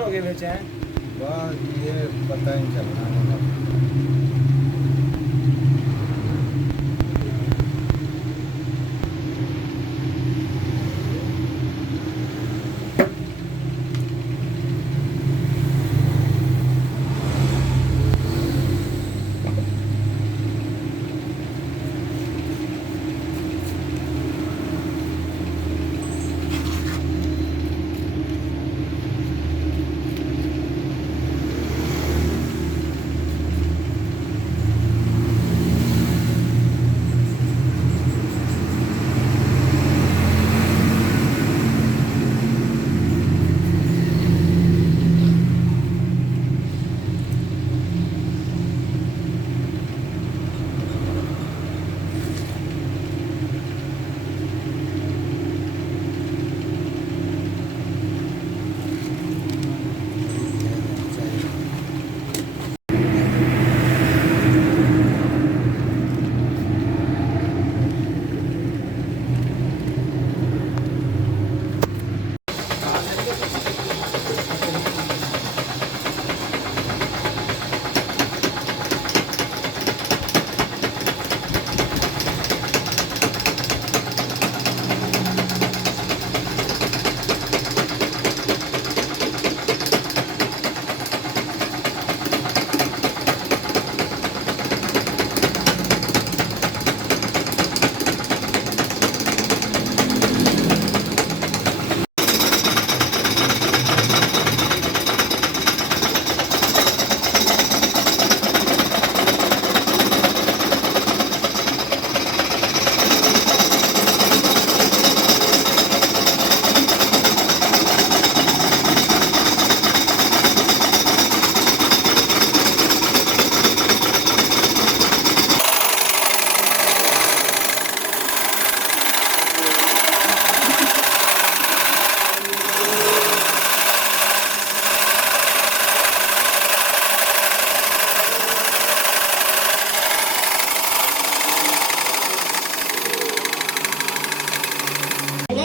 हो गए बेचे हैं। बस ये पता ही नहीं चल रहा।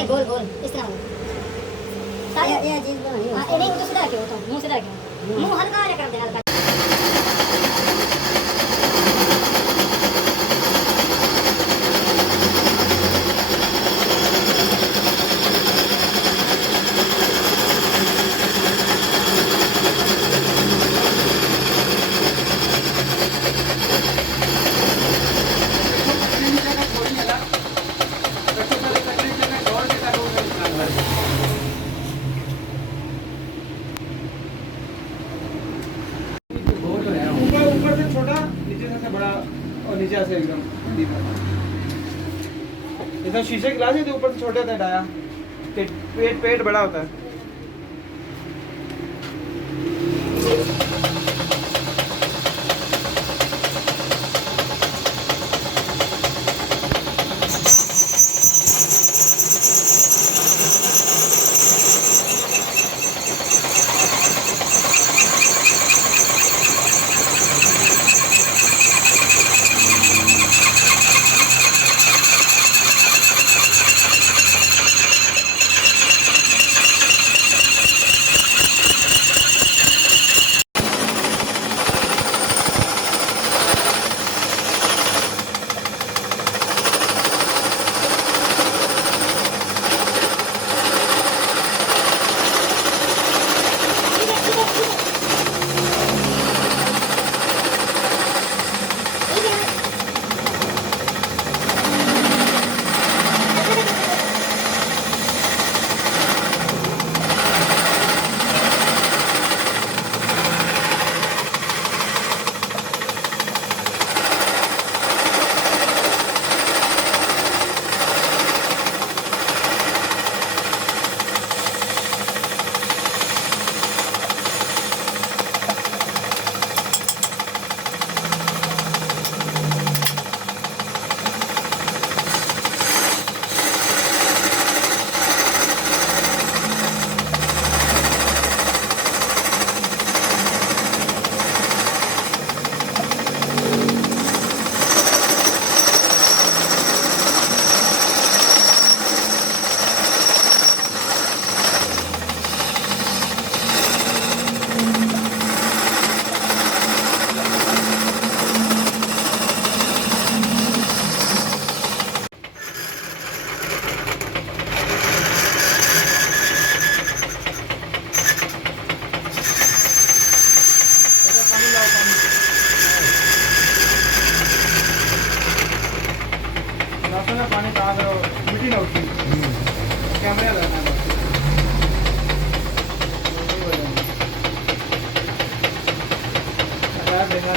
गोल गोल इस तरह हो ये चीज बनानी है। हां नहीं वो तो सीधा रखो, तो मुंह सीधा रखो, मुंह हल्का कर दे, हल्का। ऊपर से छोटा, नीचे से बड़ा और नीचे से एकदम डीप। जैसा शीशे के गिलास है तो ऊपर से छोटे होते हैं डाया, पेट बड़ा होता है। कैमरे लगाना है देखा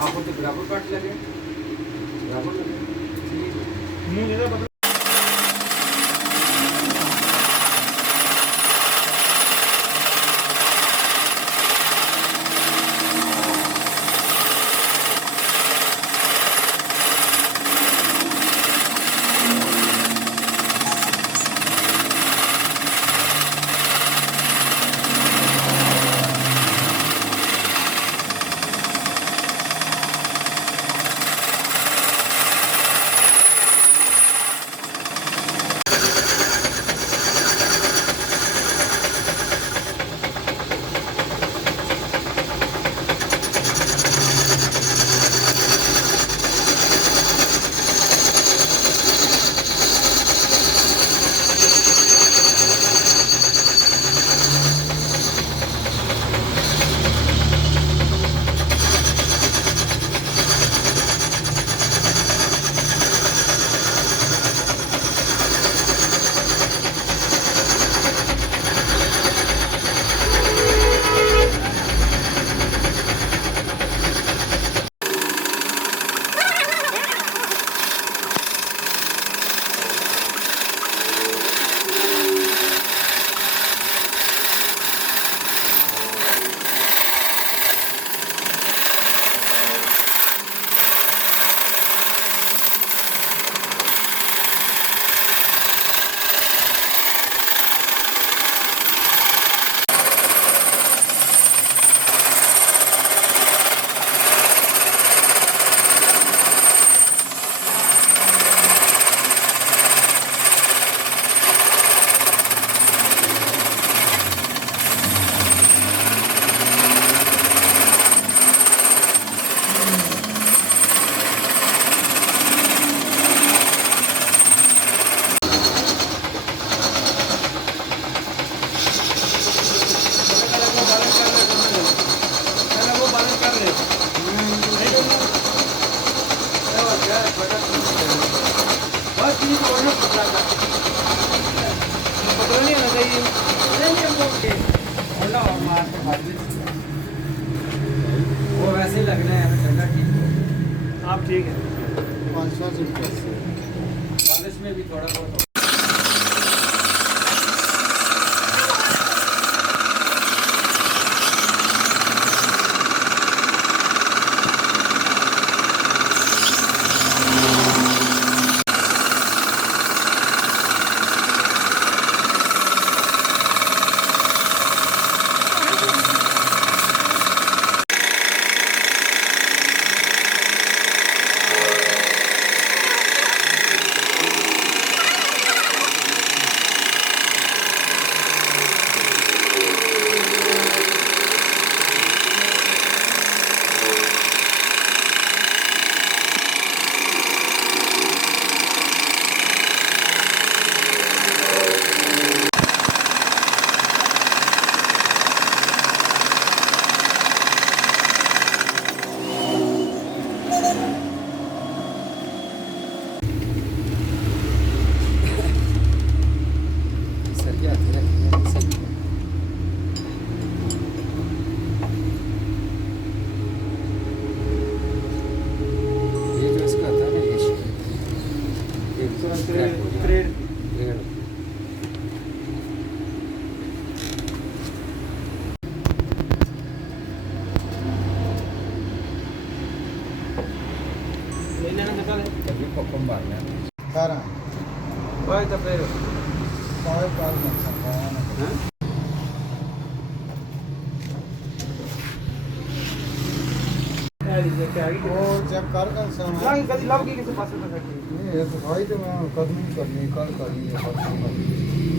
आपको तो बराबर काट लगे बराबर लगे मुंह नहीं था वो वैसे लगना है ठंडा ठीक है आप ठीक है 500 रुपये से पॉलिश में भी थोड़ा बहुत क्रेड लेना ना चल तभी पकम मारना 12 भाई तो फिर सारे पार मत सकता हैं क्या वो चेक कर समय ना कभी लव की किसी पास तो नहीं ये तो भाई तो मैं कदम नहीं करनी कल करनी है परसों करनी